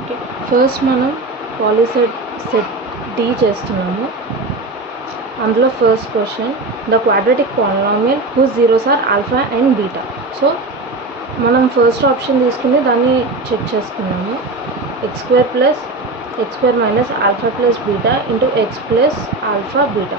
Okay, first మనం Polycet set D చేస్తున్నాము. అందులో first question, the quadratic polynomial whose zeros are alpha and beta. So మనం first option తీసుకుని దాన్ని చెక్ చేసుకున్నాము. X square minus alpha plus beta into x plus alpha beta.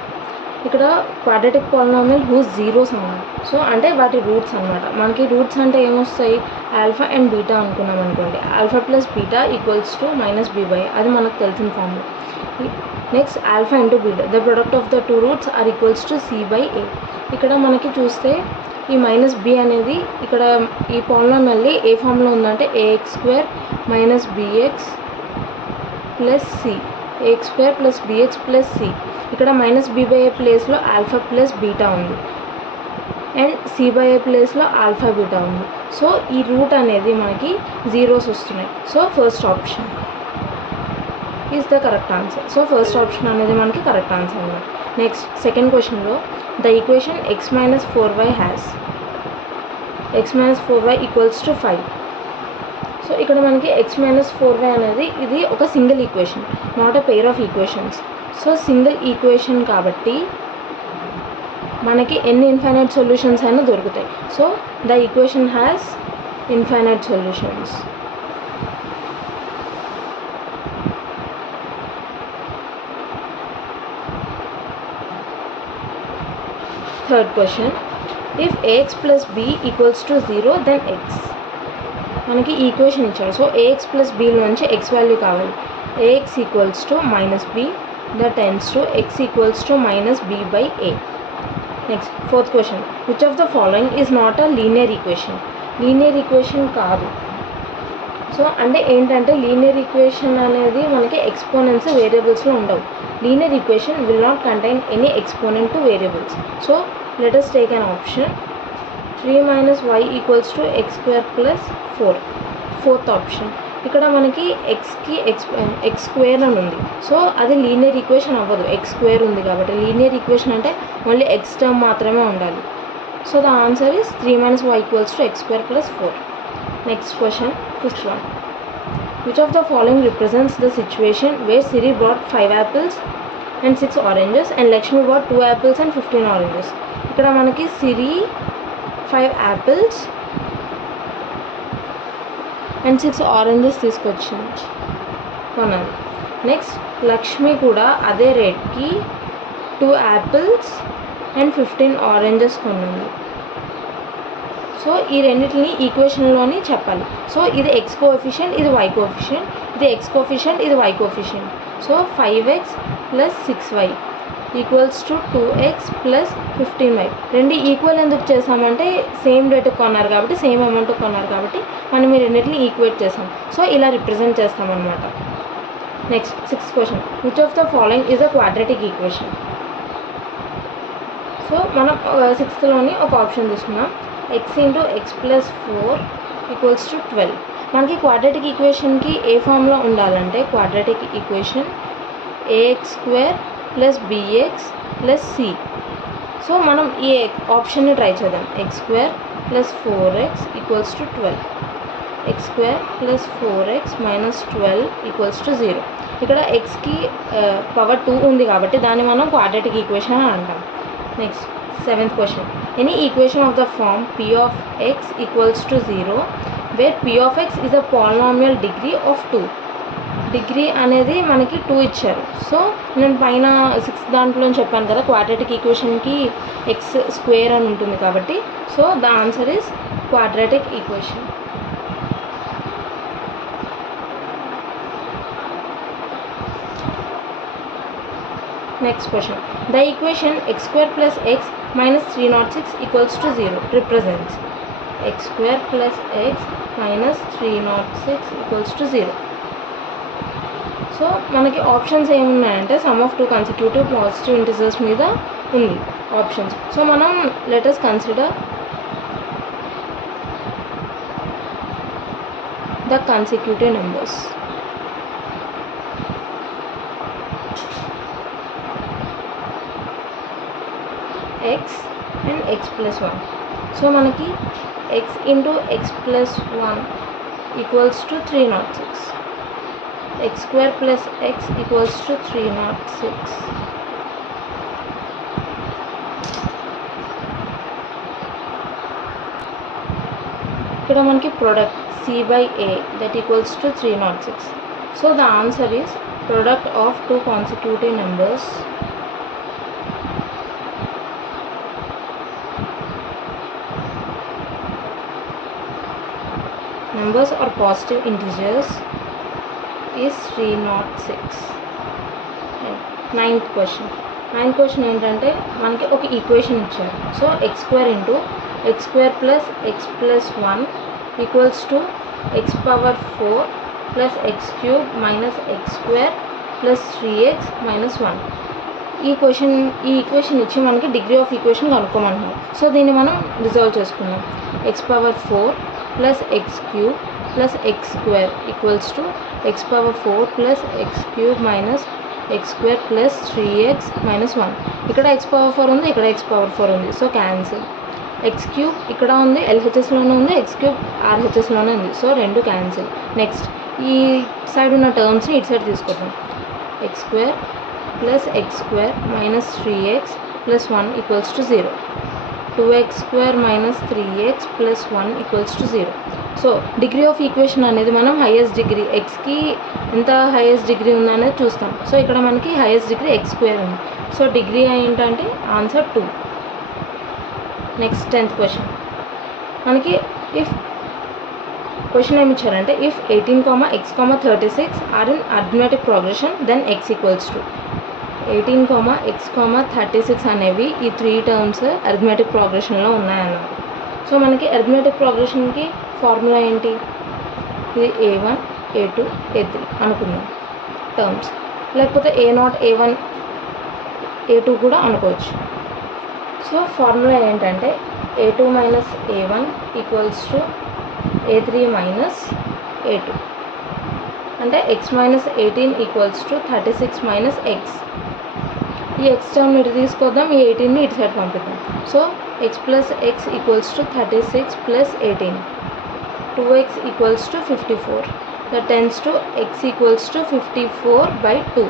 ఇక్కడ quadratic polynomial whose zeros అన్నమాట. So అంటే వాటి roots అనమాట. మనకి రూట్స్ అంటే ఏమొస్తాయి, ఆల్ఫా అండ్ బీటా అనుకున్నాం అనుకోండి. Alpha plus beta equals to minus b by, అది మనకు తెలిసిన formula. Next alpha into beta, the product of the two roots are equals to c by a. ఇక్కడ మనకి చూస్తే ఈ మైనస్ బి అనేది ఇక్కడ ఈ పాలినామియల్ని ఏ ఫామ్లో ఉందంటే a x square minus b x plus c, a x square plus b x plus c. ఇక్కడ మైనస్ బి బై ఏ ప్లేస్లో ఆల్ఫా ప్లస్ బీటా ఉంది అండ్ సి బై ఏ ప్లేస్లో ఆల్ఫా బీటా ఉంది. సో ఈ రూట్ అనేది మనకి జీరోస్ వస్తున్నాయి. So first option is the correct answer. So first option అనేది మనకి కరెక్ట్ ఆన్సర్ అన్నమాట. నెక్స్ట్ సెకండ్ క్వశ్చన్లో, the equation x minus 4y has x minus 4y equals to 5. So ఇక్కడ మనకి ఎక్స్ మైనస్ 4y అనేది ఇది ఒక single equation, not a pair of equations. So single equation కాబట్టి మనకి ఎన్ని ఇన్ఫైనైట్ సొల్యూషన్స్ అయినా దొరుకుతాయి. So the equation has infinite solutions. Third question, if ax plus b equals to 0 then x. మనకి equation ఇచ్చాడు. సో ఏఎక్స్ ప్లస్ బిలోంచి x value కావాలి. Ax equals to minus b, that tends to x equals to minus b by a. Next, fourth question, which of the following is not a linear equation? Linear equation కాదు. So అంటే ఏంటంటే linear equation అనేది మనకి exponents వేరియబుల్స్లో ఉండవు. Linear equation will not contain any exponent to variables. So let us take an option, 3 minus y equals to x square plus 4. Fourth option, ఇక్కడ మనకి ఎక్స్కి X square అని ఉంది. సో అది లీనియర్ ఈక్వేషన్ అవ్వదు, ఎక్స్ స్క్వేర్ ఉంది కాబట్టి. Linear equation అంటే only X term మాత్రమే ఉండాలి. So the answer is 3 minus y equals to x square plus 4. Next question, fifth one, which of the following represents the situation where Siri brought 5 apples and 6 oranges and Lakshmi brought 2 apples and 15 oranges. ఇక్కడ మనకి సిరి 5 apples and 6 oranges తీసుకొచ్చింది కొన్నది. Next Lakshmi కూడా అదే రేట్కి 2 apples and 15 oranges కొన్నది. So ఈ రెండింటిని ఈక్వేషన్లోని చెప్పాలి. సో ఇది ఎక్స్ కోఎఫిషియంట్, ఇది వై కోఎఫిషియంట్, ఇది ఎక్స్ కోఎఫిషియంట్, ఇది y coefficient. So 5x plus 6y equals to 2x plus 15y. రెండు ఈక్వల్ ఎందుకు చేసామంటే సేమ్ రేటుకి కొన్నారు కాబట్టి, సేమ్ అమౌంట్ కొన్నారు కాబట్టి మనం ఈ రెండింటిని ఈక్వేట్ చేసాం. సో ఇలా రిప్రజెంట్ చేస్తామన్నమాట. Next sixth question, which of the following is a quadratic equation. So మనం సిక్స్త్లోని ఒక ఆప్షన్ తీసుకున్నాం, x into x plus 4 equals to 12. మనకి క్వాడ్రాటిక్ ఈక్వేషన్కి ఏ ఫామ్లో ఉండాలంటే quadratic equation a x square plus b x plus c. So మనం ఈ ఆప్షన్ని ట్రై చేద్దాం. X square plus 4x equals to 12, x square plus 4x minus 12 equals to 0. ఇక్కడ ఎక్స్కి పవర్ 2 ఉంది కాబట్టి దాన్ని మనం క్వాడ్రాటిక్ ఈక్వేషన్ అని అంటాం. Next seventh question, any equation of the form p of x equals to 0 where p of x is a polynomial degree of 2. Degree అనేది మనకి 2 ఇచ్చారు. సో నేను పైన 6 దాంట్లో చెప్పాను కదా, క్వాడ్రాటిక్ ఈక్వేషన్కి ఎక్స్ స్క్వేర్ అని ఉంటుంది కాబట్టి. So the answer is quadratic equation. Next question, the equation x square plus x minus 306 equals to 0 represents. X square plus x minus 306 equals to 0. So మనకి ఆప్షన్స్ ఏమున్నాయంటే sum of 2 consecutive positive integers మీద ఉంది options. So మనం let us consider the consecutive numbers. X and x plus 1. So మనకి x into x plus 1 equals to 306. x square plus x equals to 306. ఇక్కడ మనకి product c by a that equals to 306. So the answer is product of two consecutive numbers or positive integers is 306. Ninth question ఏంటంటే మనకి ఒక equation ఇచ్చారు. So X square into X square plus X plus 1 equals to X power 4 plus X cube minus X square plus 3x minus 1. ఈ equation ఇచ్చి మనకి degree of equation కనుక్కోమంటున్నాం. So దీన్ని మనం resolve చేసుకుందాం. X power 4 plus X cube plus X square equals to X power 4 plus X cube minus X square plus 3x minus 1. ఇక్కడ X power 4 ఉంది, ఇక్కడ X power 4 ఉంది. So cancel. X cube ఇక్కడ ఉంది, ఎల్హెచ్ఎస్లోనే ఉంది, ఎక్స్ క్యూబ్ ఆర్హెచ్ఎస్లోనే ఉంది. So రెండు cancel. Next ఈ సైడ్ ఉన్న టర్మ్స్ని ఇటు సైడ్ తీసుకుందాం. X square plus X square minus 3x plus 1 equals to 0. 2x square minus 3x plus 1 equals to 0. So degree of equation అనేది మనం హైయెస్ట్ డిగ్రీ ఎక్స్కి ఎంత హైయెస్ట్ డిగ్రీ ఉందనేది చూస్తాం. సో ఇక్కడ మనకి హైయెస్ట్ డిగ్రీ ఎక్స్ స్క్వేర్ ఉంది. So degree ఏంటంటే answer 2. Next 10th question మనకి ఇఫ్ క్వశ్చన్ ఏమి ఇచ్చారంటే if 18, x, 36 are in arithmetic progression then x equals to 18, x, 36 అనేవి ఈ 3 టర్మ్స్ అర్థమెటిక్ ప్రోగ్రెషన్లో ఉన్నాయన్నారు. సో మనకి అర్థమెటిక్ ప్రోగ్రెషన్కి ఫార్ములా ఏంటి? ఇది a1 a2 a3 అనుకుందాం టర్మ్స్, లేకపోతే a0 a1 a2 కూడా అనుకోవచ్చు. సో ఫార్ములా ఏంటంటే a2 minus a1 equals to a3 minus a2 అంటే x minus 18 equals to 36 minus x. ఈ ఎక్స్ టర్మ్ ఇటు తీసుకొద్దాం, ఈ 18ని ఇటు సైడ్ పంపిద్దాం. So x plus x equals to 36 plus 18. 2x equals to 54. That tends to x equals to 54 by 2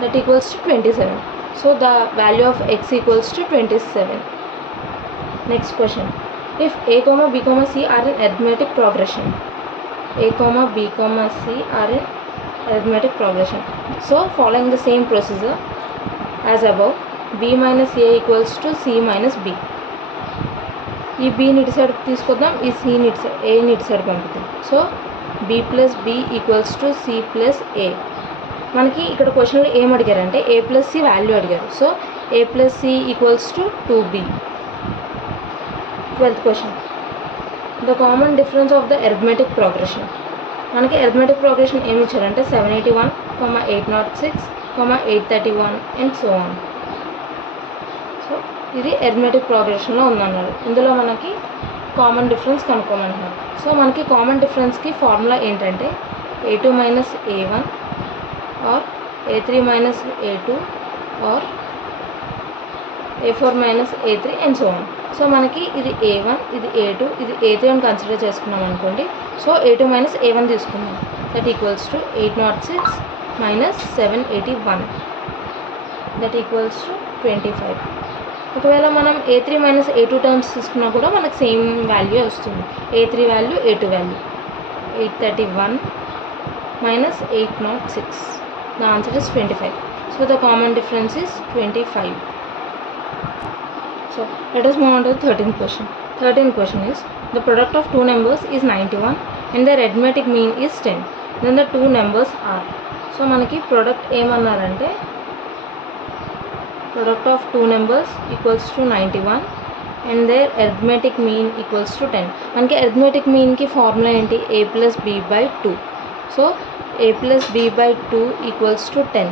that equals to 27. So the value of x equals to 27. Next question if a, b, c are in arithmetic progression. a, b, c are in arithmetic progression. So following the same procedure as above, b minus a equals to c minus b. ఈ bని ఇటు side తీసుకొద్దాం, ఈ cని ఇటు side aని ఇటు side పంపుతాం. So b plus b equals to c plus a. మనకి ఇక్కడ క్వశ్చన్లో ఏం అడిగారంటే a ప్లస్ c వాల్యూ అడిగారు. So a plus c equals to 2b. 12th question the common difference of the arithmetic progression. మనకి అర్థమెటిక్ ప్రోగ్రెషన్ ఏమి ఇచ్చారంటే 781, 806, 831 and so on. So ఇది అర్థమెటిక్ ప్రోగ్రెషన్లో ఉందన్నారు. ఇందులో మనకి కామన్ డిఫరెన్స్ కనుక్కోమంటున్నారు. సో మనకి కామన్ డిఫరెన్స్కి ఫార్ములా ఏంటంటే a2 minus a1 are a3 minus a2 are a4 minus a3 and so on. So మనకి ఇది a1, ఇది a2, ఇది a3 అని కన్సిడర్ చేసుకున్నాం అనుకోండి. సో a2 మైనస్ a1 తీసుకున్నాం. That equals to 806 minus 781 that equals to 25. ఒకవేళ మనం a3 మైనస్ a2 టర్మ్స్ తీసుకున్నా కూడా మనకు సేమ్ వాల్యూ వస్తుంది. a3 value a2 value 831 minus 806. The answer is 25. So the common difference is 25. So let us move on to the 13th question. 13th question is the product of two numbers is 91 and their arithmetic mean is 10. Then the two numbers are. So మనకి product ఏమన్నారంటే product of two numbers equals to 91 and their arithmetic mean equals to 10. మనకి arithmetic mean కి formula ఏంటి? a plus b by 2. So a plus b by 2 equals to 10.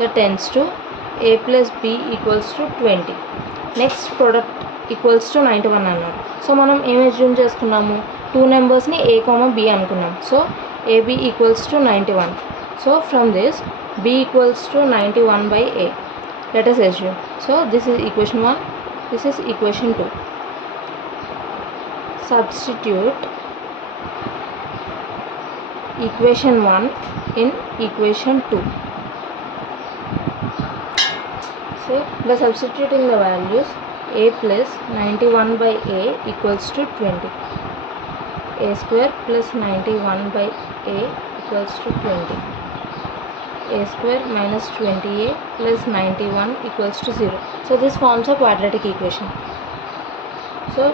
That tends to a plus b equals to 20. Next product equals to 91 అన్నారు. So మనం ఏం assume చేసుకున్నాము? Two నెంబర్స్ని a, b అనుకున్నాం. So ab equals to 91. So from this b equals to 91 by a. Let us assume. So this is equation 1, this is equation 2. Substitute equation 1 in equation 2. So by substituting the values, a plus 91 by a equals to 20. A square plus 91 by a equals to 20. A square minus 20a plus 91 equals to 0. So this forms a quadratic equation. So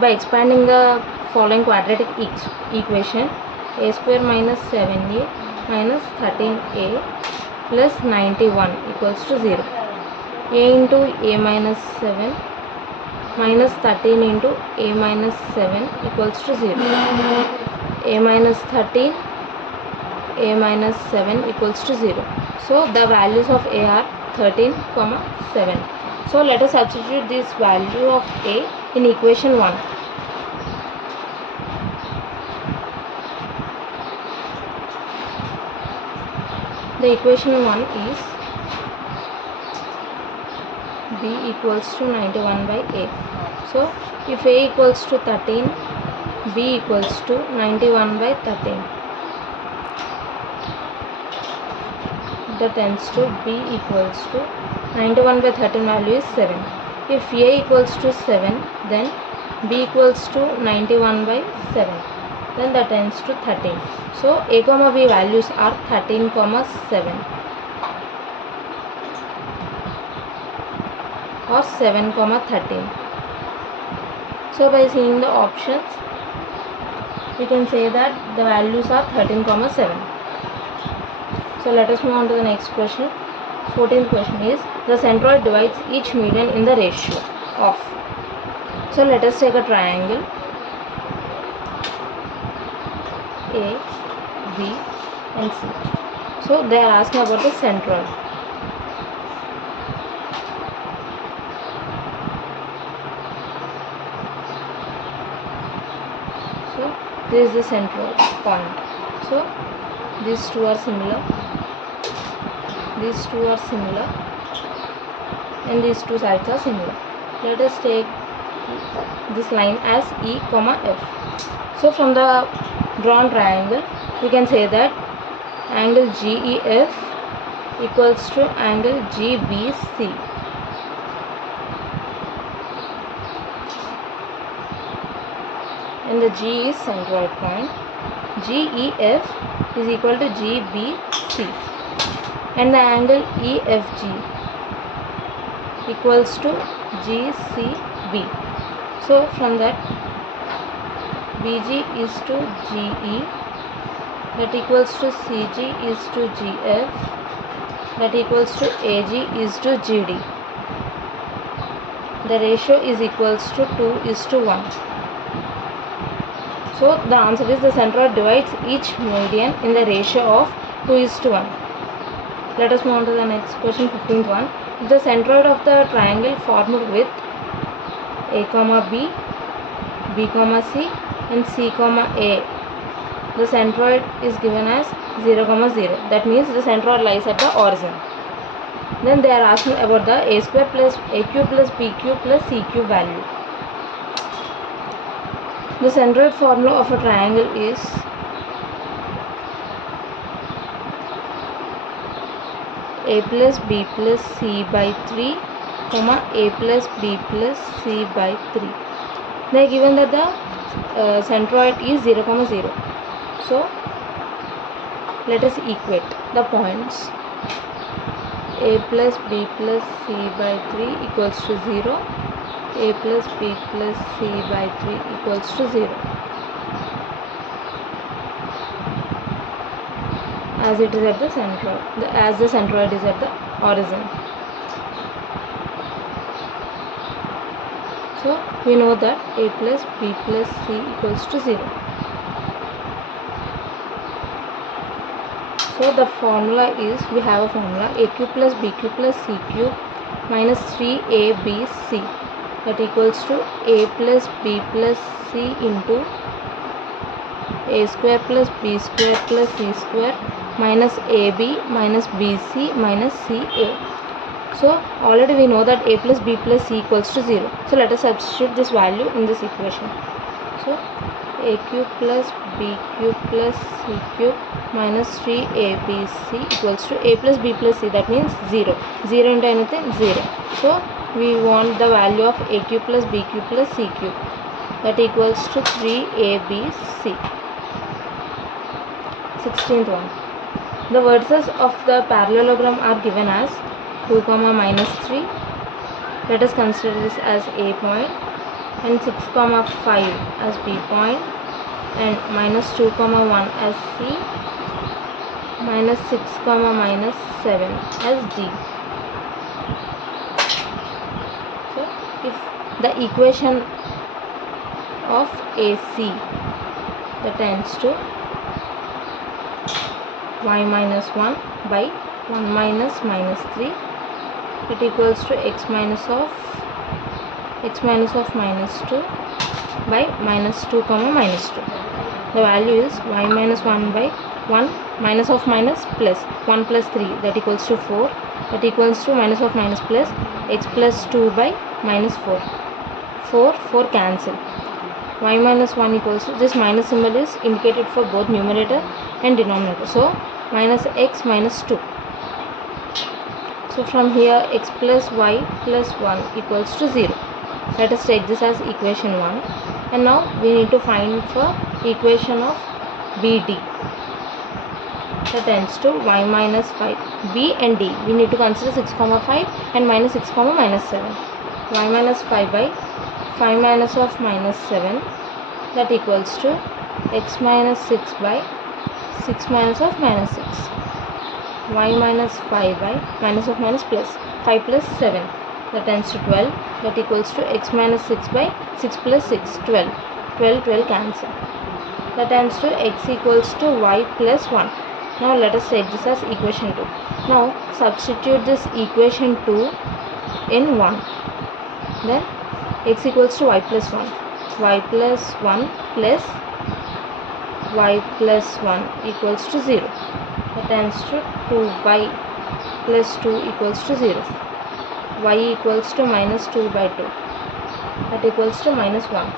by expanding the following quadratic equation, a square minus 7a minus 13a plus 91 equals to 0. A into a minus 7 minus 13 into a minus 7 equals to 0. A minus 13, a minus 7 equals to 0. So the values of a are 13, 7. So let us substitute this value of a in equation 1. The equation 1 is b equals to 91 by a. So if a equals to 13, b equals to 91 by 13. That tends to b equals to 91 by 13 value is 7. If a equals to 7, then b equals to 91 by 7. Then that tends to 13. So a comma b values are 13, 7 or 7, 13. So by seeing the options, we can say that the values are 13, 7. So let us move on to the next question. 14th question is, the centroid divides each median in the ratio of. So let us take a triangle A, B and C. So they are asking about the centroid. So this is the centroid point. So these two are similar. These two are similar. And these two sides are similar. Let us take this line as E, F. So from the drawn triangle, we can say that angle GEF equals to angle GBC. And the G is centroid point. GEF is equal to GBC. And the angle EFG equals to GCB. So from that, BG is to GE, that equals to CG is to GF, that equals to AG is to GD. The ratio is equals to 2:1. So the answer is the centroid divides each median in the ratio of 2:1. Let us move on to the next question, 15th one. The centroid of the triangle formed with A, B, B, C and C, A. The centroid is given as 0, 0. That means the centroid lies at the origin. Then they are asking about the A square plus AQ plus BQ plus CQ value. The centroid formula of a triangle is A plus B plus C by 3, A plus B plus C by 3. They are given that the centroid is 0, 0. So let us equate the points. A plus B plus C by 3 equals to 0. A plus B plus C by 3 equals to 0. As it is at the centroid, as the centroid is at the origin. So we know that A plus B plus C equals to 0. So the formula is, we have a formula AQ plus BQ plus CQ minus 3ABC, that equals to A plus B plus C into A square plus B square plus C square minus AB minus BC minus CA. So already we know that A plus B plus C equals to 0. So let us substitute this value in this equation. So a cube plus b cube plus c cube minus 3abc equals to a plus b plus c, that means 0. 0 into anything 0. So we want the value of a cube plus b cube plus c cube, that equals to 3abc. 16th one. The vertices of the parallelogram are given as 2, minus 3. Let us consider this as A point, and 6, 5 as B point, and minus 2, 1 as C, minus 6, minus 7 as D. So if the equation of AC that tends to y minus 1 by 1 minus 3, it equals to x minus of minus 2 by minus 2, minus 2. The value is y minus 1 by 1 minus of minus plus 1 plus 3, that equals to 4, that equals to minus of minus plus x plus 2 by minus 4. 4 cancel. Y minus 1 equals to, this minus symbol is indicated for both numerator and denominator, so minus x minus 2. So from here x plus y plus 1 equals to 0. Let us take this as equation 1, and now we need to find for equation of BD that tends to y minus 5. B and D we need to consider 6, 5 and minus 6, minus 7. Y minus 5 by 5 minus of minus 7, that equals to x minus 6 by 6 minus of minus 6. Y minus 5 by minus of minus plus 5 plus 7, that tends to 12, that equals to x minus 6 by 6 plus 6, 12. 12 cancel. That tends to x equals to y plus 1. Now let us take this as equation 2. Now substitute this equation 2 in 1. Then x equals to y plus 1. Y plus 1 plus y plus 1 equals to 0. That tends to 2y plus 2 equals to 0. Y equals to minus 2 by 2. That equals to minus 1.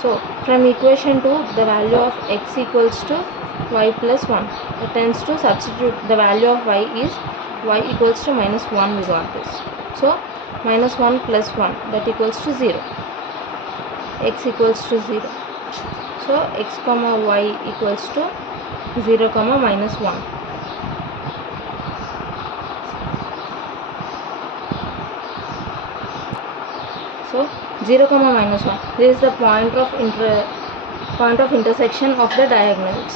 So from equation 2, the value of x equals to y plus 1. That tends to substitute the value of y is y equals to minus 1, we got this. So minus 1 plus 1, that equals to 0. X equals to 0. So x comma y equals to 0, minus 1. So 0, minus 1. This is the point of intersection of the diagonals.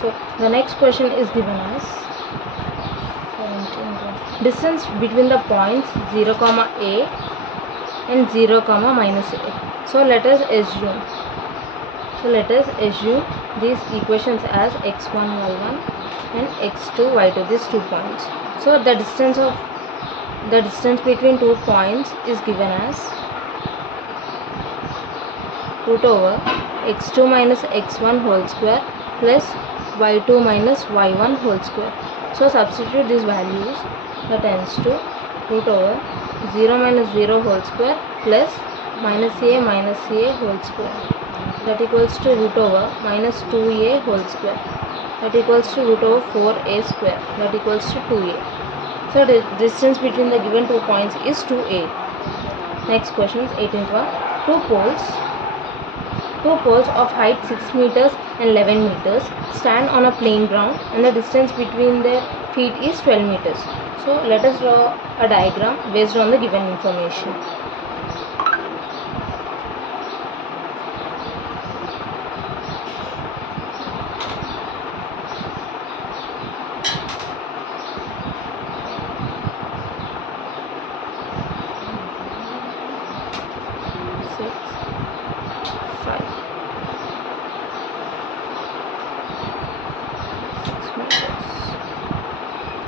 So the next question is given as 17. Distance between the points 0, a and 0, minus a. So let us assume these equations as x1, y1 and x2, y2, these 2 points. So the distance between 2 points is given as root over x2 minus x1 whole square plus y2 minus y1 whole square. So substitute these values, that tends to root over 0 minus 0 whole square plus minus a whole square, that equals to root over minus 2a whole square, that equals to root over 4a square, that equals to 2a. So the distance between the given 2 points is 2a. Next question, 18th one. Two poles of height 6 meters and 11 meters stand on a plain ground, and the distance between their feet is 12 meters. So let us draw a diagram based on the given information.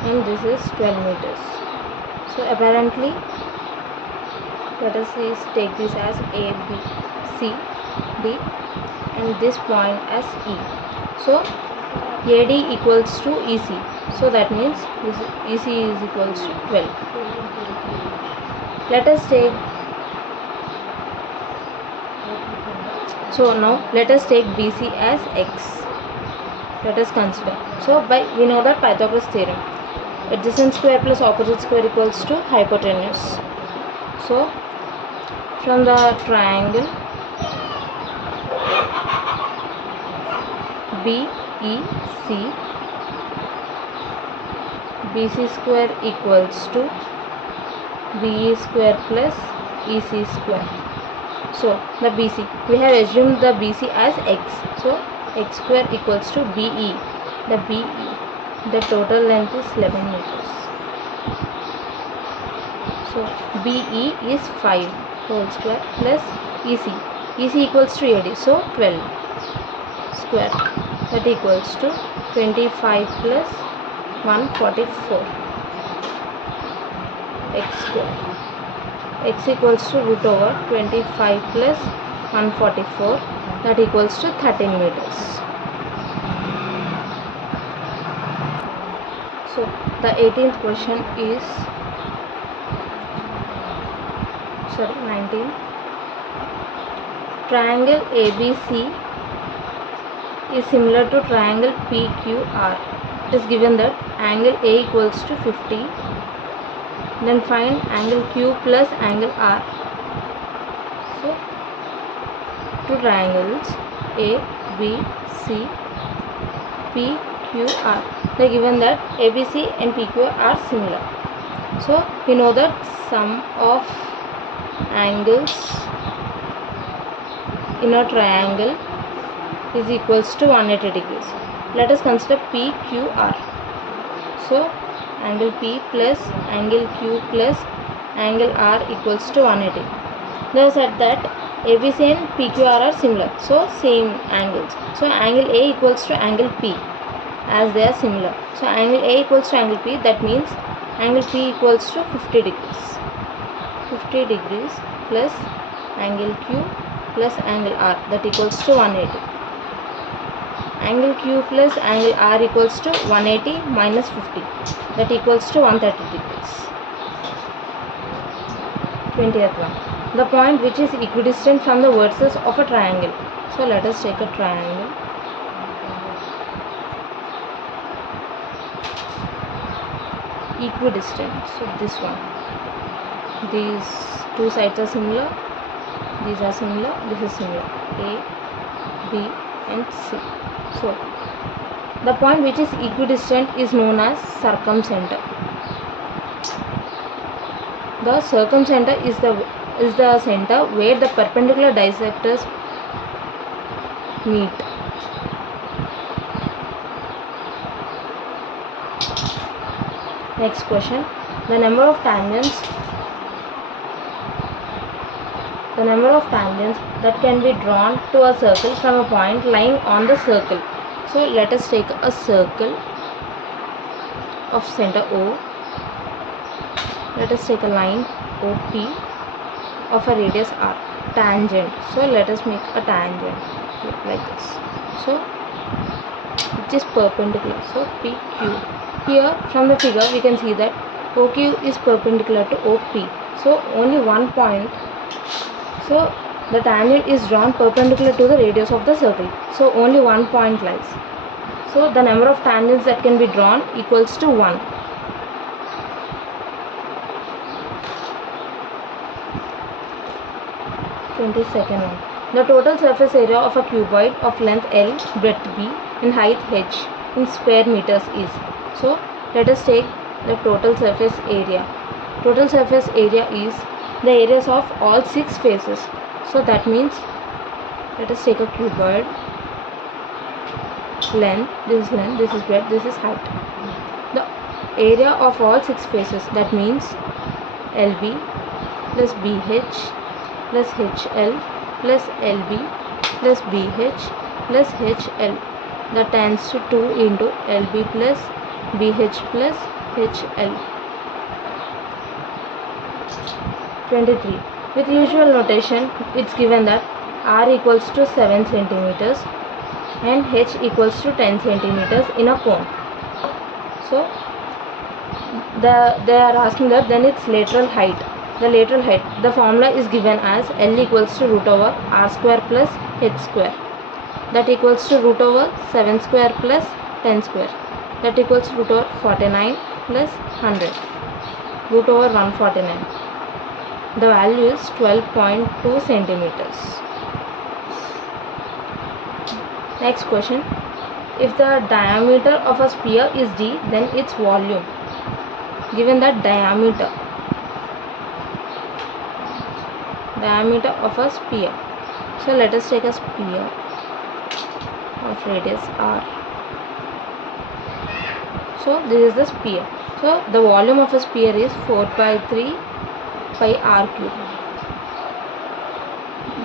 And this is 12 meters. So apparently, let us take this as A, B, C, D, and this point as E. So AD equals to EC. So that means this EC is equals to 12. Let us take So now let us take BC as x. Let us consider. So we know that Pythagoras theorem, adjacent square plus opposite square equals to hypotenuse. So from the triangle BEC, BC square equals to BE square plus EC square. So the BC, we have assumed the BC as x. So x square equals to BE. The BE, the total length is 11 meters. So BE is 5 whole square plus EC. EC equals to AD. So 12 square, that equals to 25 plus 144 x square. X equals to root over 25 plus 144, that equals to 13 meters. So the 18th question is 19. Triangle ABC is similar to triangle PQR. It is given that angle A equals to 50. Then find angle Q plus angle R. So two triangles A, B, C, P, Q, R. They are given that ABC and PQ are similar. So we know that sum of angles in a triangle is equals to 180 degrees. Let us consider PQR. So angle P plus angle Q plus angle R equals to 180. They have said that ABC and PQR are similar, so same angles. So angle A equals to angle P, as they are similar. So angle A equals to angle P, that means angle P equals to 50 degrees. 50 degrees plus angle Q plus angle R, that equals to 180. Angle Q plus angle R equals to 180 minus 50, that equals to 130 degrees. 20th one. The point which is equidistant from the vertices of a triangle. So let us take a triangle. Equidistant. So this one. These two sides are similar. These are similar. This is similar. A, B and C. So the point which is equidistant is known as circumcenter. The circumcenter is the center where the perpendicular dissectors meet. Next question. The number of tangents that can be drawn to a circle from a point lying on the circle. So let us take a circle of center O. Let us take a line OP of a radius R, tangent. So let us make a tangent like this. So which is perpendicular. So PQ. Here from the figure we can see that OQ is perpendicular to OP. So only one point. So the tangent is drawn perpendicular to the radius of the circle. So only one point lies. So the number of tangents that can be drawn equals to 1. Second one. The total surface area of a cuboid of length L, breadth B and height h in square meters is. So let us take the total surface area. Total surface area is the areas of all 6 faces. So that means let us take a cuboid. Length, this is breadth, this is height. The area of all 6 faces, that means LB plus BH plus HL plus LB plus BH plus HL, that tends to 2 into LB plus BH plus HL. 23. With usual notation, it's given that R equals to 7 centimeters and H equals to 10 centimeters in a cone. So they are asking that then its lateral height. The lateral height, the formula is given as L equals to root over R square plus h square, that equals to root over 7 square plus 10 square, that equals to root over 49 plus 100, root over 149. The value is 12.2 centimeters. Next question. If the diameter of a sphere is d, then its volume. Given that diameter of a sphere. So let us take a sphere of radius r. So this is the sphere. So the volume of a sphere is 4 by 3 pi r cube.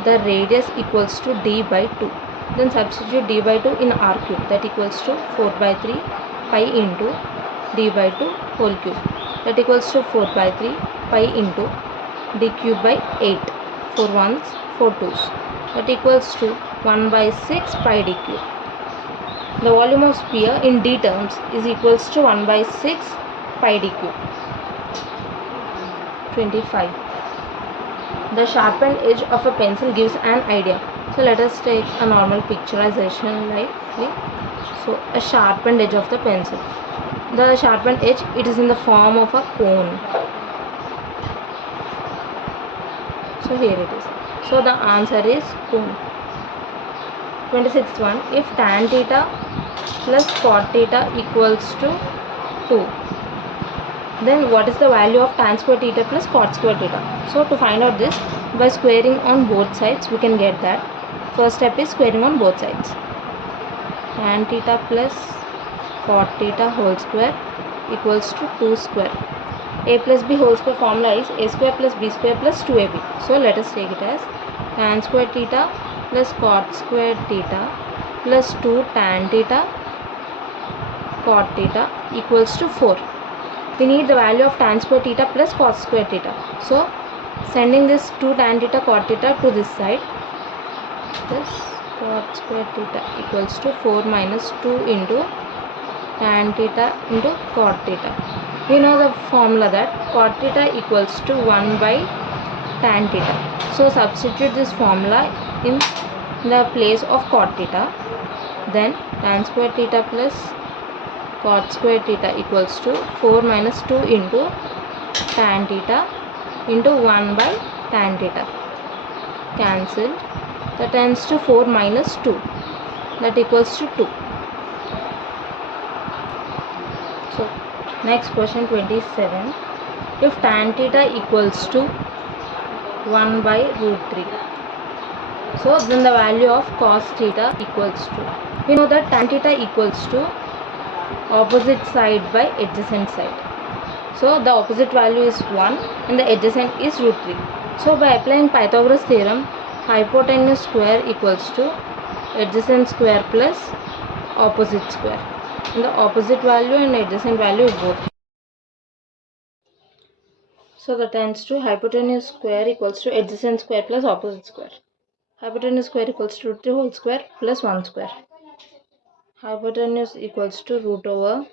The radius equals to d by 2. Then substitute d by 2 in r cube, that equals to 4 by 3 pi into d by 2 whole cube, that equals to 4 by 3 pi into d cube by 8, 4 ones 4 twos, that equals to 1 by 6 pi d cube. The volume of sphere in d terms is equals to 1 by 6 pi d cube. 25. The sharpened edge of a pencil gives an idea. So let us take a normal picturization likely. So a sharpened edge of the pencil. The sharpened edge, it is in the form of a cone. So here it is. So the answer is cone. 26th one. If tan theta plus cot theta equals to 2, then what is the value of tan square theta plus cot square theta? So to find out this, by squaring on both sides we can get that. First step is squaring on both sides. Tan theta plus cot theta whole square equals to 2 square. A plus b whole square formula is a square plus b square plus 2ab. So let us take it as tan square theta plus cot square theta plus 2 tan theta cot theta equals to 4. We need the value of tan square theta plus cot square theta. So sending this 2 tan theta cot theta to this side, this cot square theta equals to 4 minus 2 into tan theta into cot theta. We know the formula that cot theta equals to 1 by tan theta. So substitute this formula in the place of cot theta. Then tan square theta plus cot square theta equals to 4 minus 2 into tan theta into 1 by tan theta. Cancel. That ends to 4 minus 2. That equals to 2. So next question 27. If tan theta equals to 1 by root 3. So then the value of cos theta equals to. We know that tan theta equals to opposite side by adjacent side. So the opposite value is 1 and the adjacent is root 3. So by applying Pythagoras theorem, hypotenuse square equals to adjacent square plus opposite square. And the opposite value and adjacent value is both. So that tends to hypotenuse square equals to adjacent square plus opposite square. Hypotenuse square equals to root 3 whole square plus 1 square. Hypotenuse equals to root over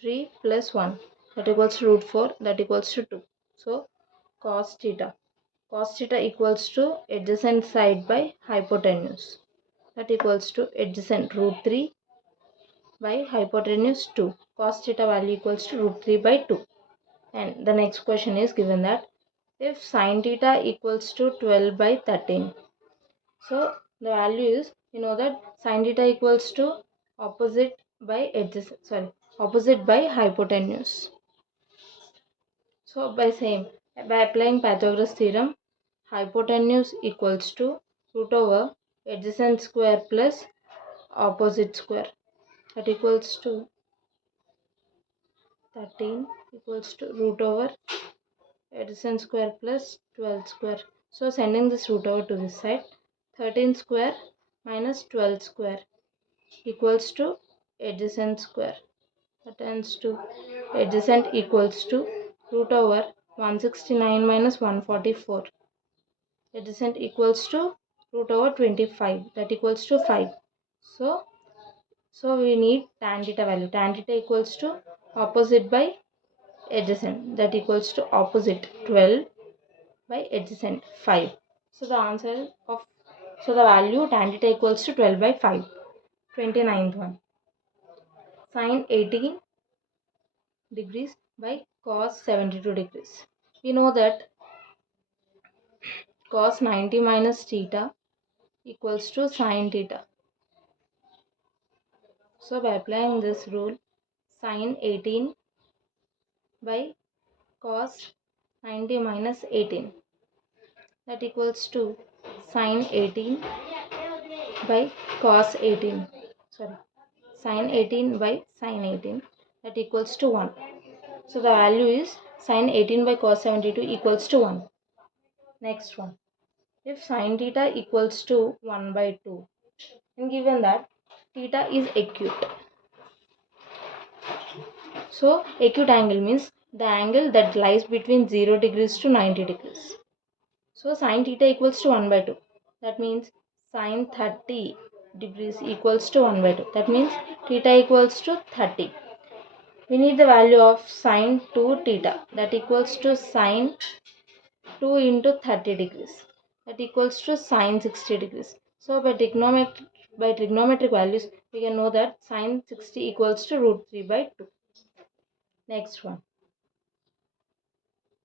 3 plus 1, that equals to root 4, that equals to 2. So cos theta equals to adjacent side by hypotenuse, that equals to adjacent root 3 by hypotenuse 2. Cos theta value equals to root 3 by 2. And the next question is given that if sin theta equals to 12 by 13. So the value is, you know that sin theta equals to opposite by hypotenuse. So by applying Pythagoras theorem, hypotenuse equals to root over adjacent square plus opposite square, that equals to 13 equals to root over adjacent square plus 12 square. So sending this root over to this side, 13 square minus 12 square equals to adjacent square. That tends to adjacent equals to root over 169 minus 144. Adjacent equals to root over 25, that equals to 5. So we need tan theta value. Tan theta equals to opposite by adjacent, that equals to opposite 12 by adjacent 5. So the answer of So the value tan theta equals to 12 by 5. 29th one. Sine 18 degrees by cos 72 degrees. We know that cos 90 minus theta equals to sine theta. So by applying this rule, sine 18 by cos 90 minus 18, that equals to sine 18 by cos 18. Sorry, sine 18 by sine 18, that equals to 1. So the value is sine 18 by cos 72 equals to 1. Next one. If sine theta equals to 1 by 2, and given that theta is acute. So acute angle means the angle that lies between 0 degrees to 90 degrees. So sine theta equals to 1 by 2. That means sine 30 degrees equals to 1 by 2. That means theta equals to 30. We need the value of sine 2 theta. That equals to sine 2 into 30 degrees. That equals to sine 60 degrees. So by trigonometric values, we can know that sine 60 equals to root 3 by 2. Next one.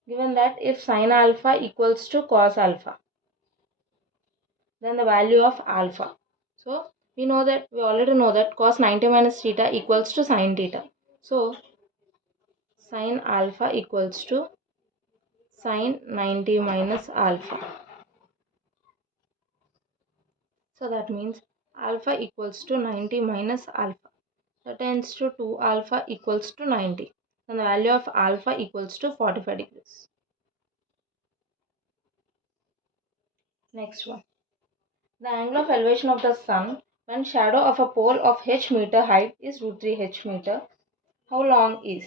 Given that if sine alpha equals to cos alpha, then the value of alpha. So we already know that cos 90 minus theta equals to sine theta. So sine alpha equals to sine 90 minus alpha. So that means alpha equals to 90 minus alpha. That tends to 2 alpha equals to 90. And the value of alpha equals to 45 degrees. Next one. The angle of elevation of the sun when shadow of a pole of h meter height is root 3 h meter. How long is?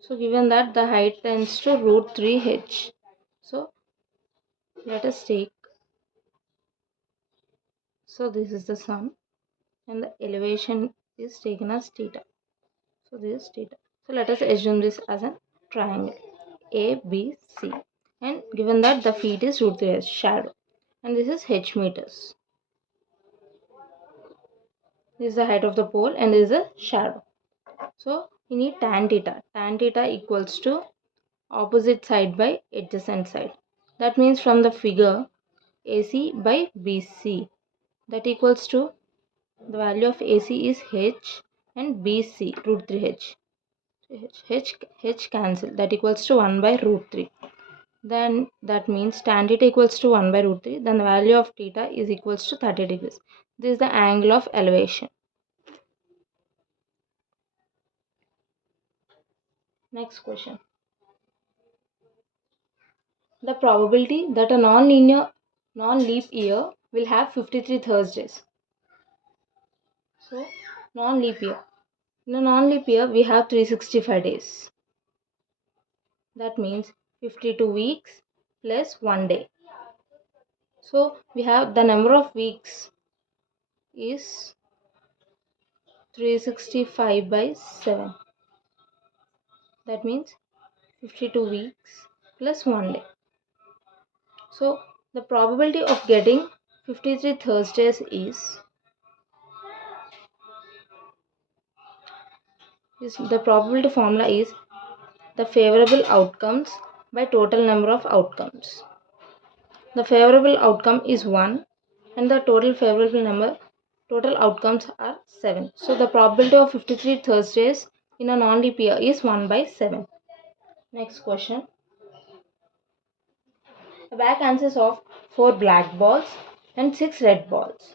So given that the height tends to root 3 h. So let us take. So this is the sun and the elevation is taken as theta. So this is theta. So let us assume this as a triangle ABC, and given that the feet is root 3 h shadow, and this is h meters. This is the height of the pole and this is a shadow. So we need tan theta. Tan theta equals to opposite side by adjacent side. That means from the figure AC by BC, that equals to the value of AC is h and BC root 3 h. H cancel, that equals to 1 by root 3. Then that means tan theta equals to 1 by root 3. Then the value of theta is equals to 30 degrees. This is the angle of elevation. Next question. The probability that a non-leap year will have 53 Thursdays. So non-leap year. In a non-leap year, we have 365 days. That means 52 weeks plus 1 day. So we have the number of weeks is 365 by 7. That means 52 weeks plus 1 day. So the probability of getting 53 Thursdays is the probability formula is the favorable outcomes by total number of outcomes. The favorable outcome is 1 and the total outcomes are 7. So the probability of 53 Thursdays in a non-leap year is 1 by 7. Next question. The bag consists of 4 black balls and 6 red balls.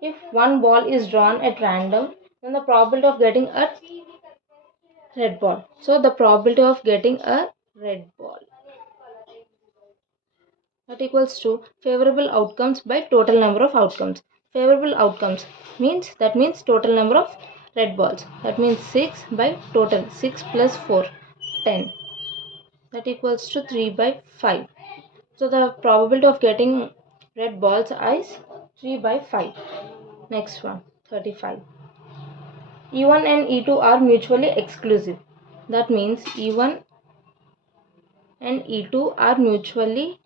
If one ball is drawn at random, then the probability of getting a red ball. So the probability of getting a red ball, that equals to favorable outcomes by total number of outcomes. Favorable outcomes means total number of red balls. That means 6 by total. 6 plus 4, 10. That equals to 3 by 5. So the probability of getting red balls is 3 by 5. Next one, 35. E1 and E2 are mutually exclusive. That means E1 and E2 are mutually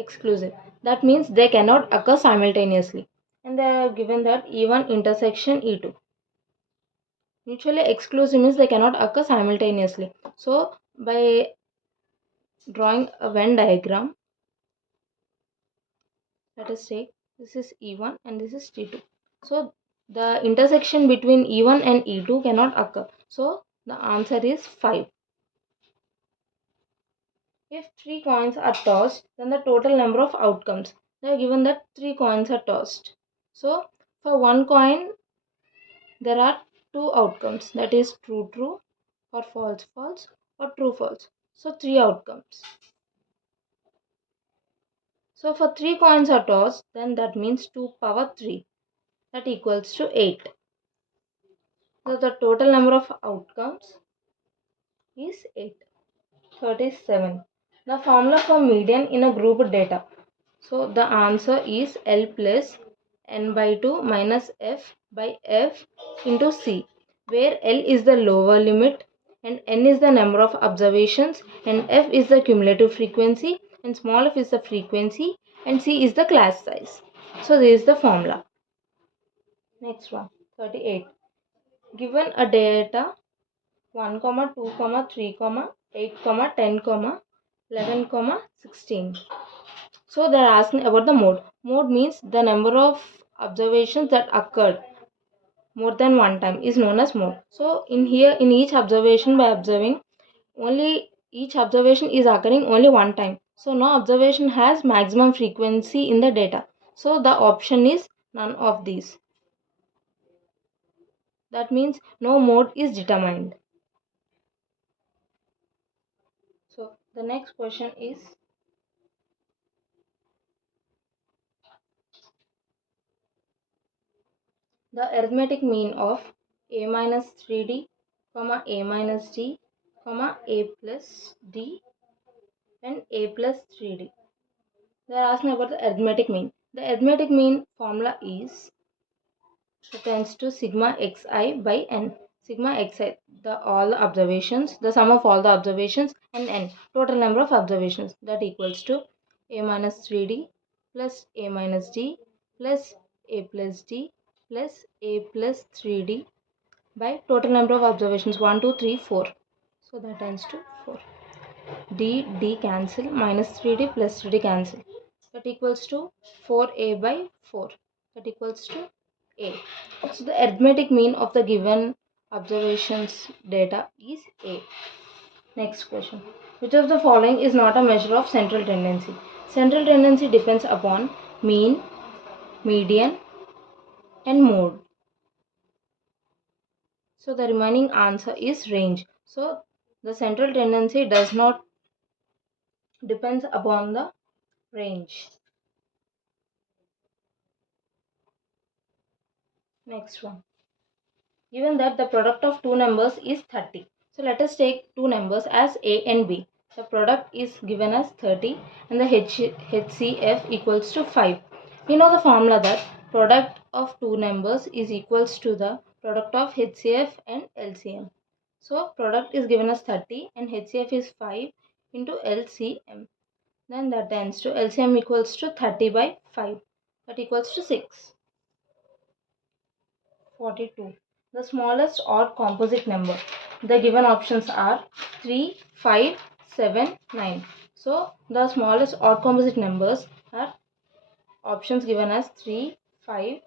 exclusive. That means they cannot occur simultaneously. And they have given that E1 intersection E2. Mutually exclusive means they cannot occur simultaneously. So by drawing a Venn diagram, let us say this is E1 and this is T2. So the intersection between E1 and E2 cannot occur. So the answer is 5. If 3 coins are tossed, then the total number of outcomes. They are given that 3 coins are tossed. So for one coin, there are 2 outcomes, that is true true or false false or true false. So 3 outcomes. So for 3 coins are tossed, then that means 2 power 3, that equals to 8. So the total number of outcomes is 8. 37. The formula for median in a group data. So the answer is L plus n by 2 minus f by f into c, where L is the lower limit and n is the number of observations and f is the cumulative frequency and small f is the frequency and c is the class size. So this is the formula. Next one, 38. Given a data 1, 2, 3, 8, 10, 11, 16. So they are asking about the mode. Mode means the number of observations that occurred more than one time is known as mode. So in here, in each observation, by observing only each observation is occurring only one time. So no observation has maximum frequency in the data. So the option is none of these. That means no mode is determined. So the next question is, the arithmetic mean of a minus 3d, a minus d, a plus d and a plus 3d. They are asking about the arithmetic mean. The arithmetic mean formula is tends to sigma xi by n. Sigma xi, all the observations, the sum of all the observations, and n, total number of observations, that equals to a minus 3d plus a minus d plus a plus d plus a plus 3d by total number of observations 1, 2, 3, 4. So that tends to 4. D cancel, minus 3d plus 3d cancel. That equals to 4a by 4. That equals to a. So the arithmetic mean of the given observations data is a. Next question. Which of the following is not a measure of central tendency? Central tendency depends upon mean, median and mode. So the remaining answer is range. So the central tendency does not depends upon the range. Next one. Given that the product of two numbers is 30. So let us take two numbers as A and B. The product is given as 30 and the HCF equals to 5. We know the formula that product of two numbers is equals to the product of HCF and LCM. So product is given as 30 and HCF is 5 into LCM. Then that tends to LCM equals to 30 by 5. That equals to 6. 42. The smallest odd composite number. The given options are 3, 5, 7, 9. So the smallest odd composite numbers are options given as 3, 5,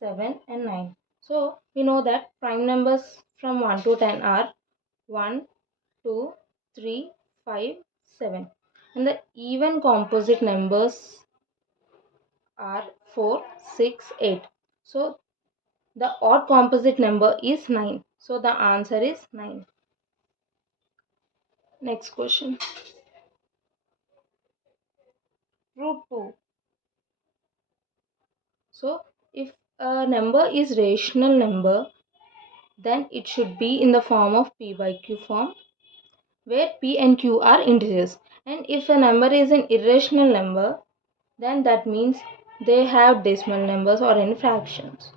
7 and 9. So we know that prime numbers from 1 to 10 are 1, 2, 3, 5, 7. And the even composite numbers are 4, 6, 8. So the odd composite number is 9. So the answer is 9. Next question. Root 2. So if a number is rational number, then it should be in the form of p by q form, where p and q are integers. And if a number is an irrational number, then that means they have decimal numbers or any fractions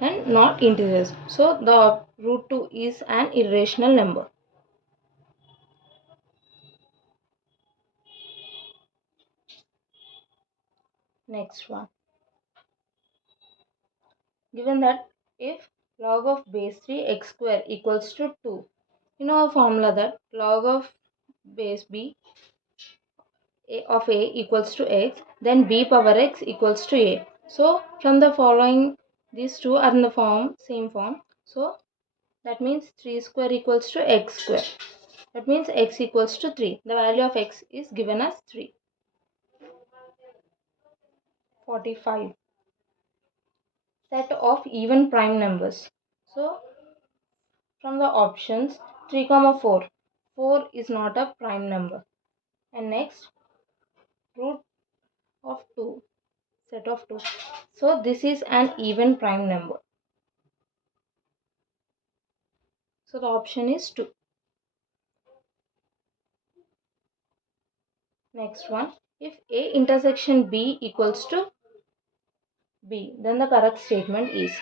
and not integers. So the root 2 is an irrational number. Next one. Given that if log of base 3 x square equals to 2, you know a formula that log of base b of a equals to x, then b power x equals to a. So from the following, these two are in the same form. So that means 3 square equals to x square. That means x equals to 3. The value of x is given as 3. 45. Set of even prime numbers. So from the options 3, 4. 4 is not a prime number. And next, root of 2. Set of 2. So this is an even prime number. So the option is 2. Next one. If A intersection B equals to B, then the correct statement is.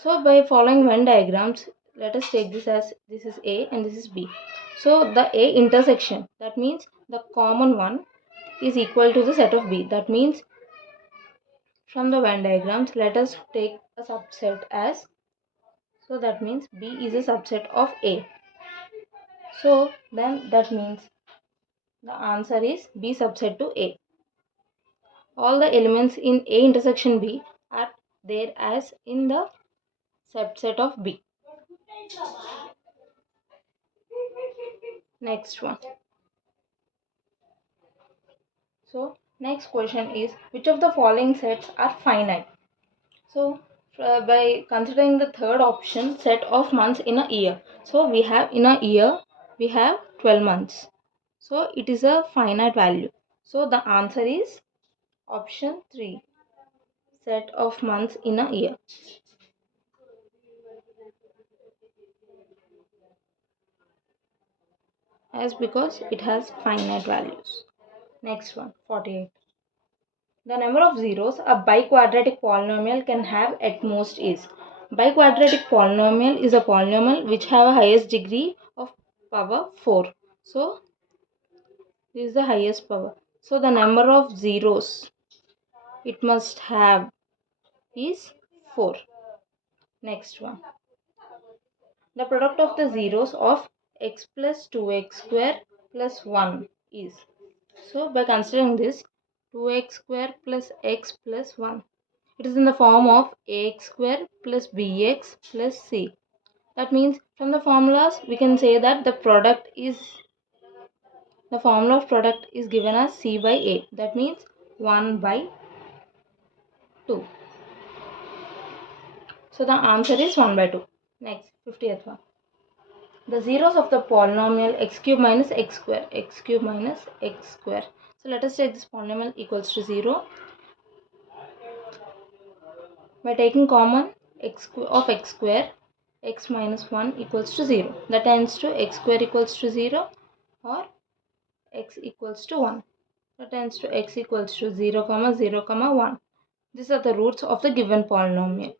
So by following Venn diagrams, let us take this as this is A and this is B. So the A intersection, that means the common one, is equal to the set of B. That means from the Venn diagrams, let us take a subset as, so that means B is a subset of A. So then that means the answer is B subset to A. All the elements in A intersection B are there as in the subset of B. Next one. So next question is, which of the following sets are finite? So by considering the third option, set of months in a year. So we have in a year we have 12 months. So it is a finite value. So the answer is option 3, set of months in a year. As because it has finite values. Next one, 48. The number of zeros a biquadratic polynomial can have at most is. Biquadratic polynomial is a polynomial which have a highest degree of power 4. So this is the highest power. So the number of zeros it must have is 4. Next one. The product of the zeros of x plus 2x square plus 1 is. So by considering this, 2x square plus x plus 1. It is in the form of ax square plus bx plus c. That means from the formulas we can say that the formula of product is given as c by a. That means 1 by 2. So the answer is 1 by 2. Next, 50th one. The zeros of the polynomial x cube minus x square. X cube minus x square. So let us take this polynomial equals to 0. By taking common of x square, x minus 1 equals to 0. That tends to x square equals to 0 or x equals to 1. That tends to x equals to 0, 0, 1. These are the roots of the given polynomial.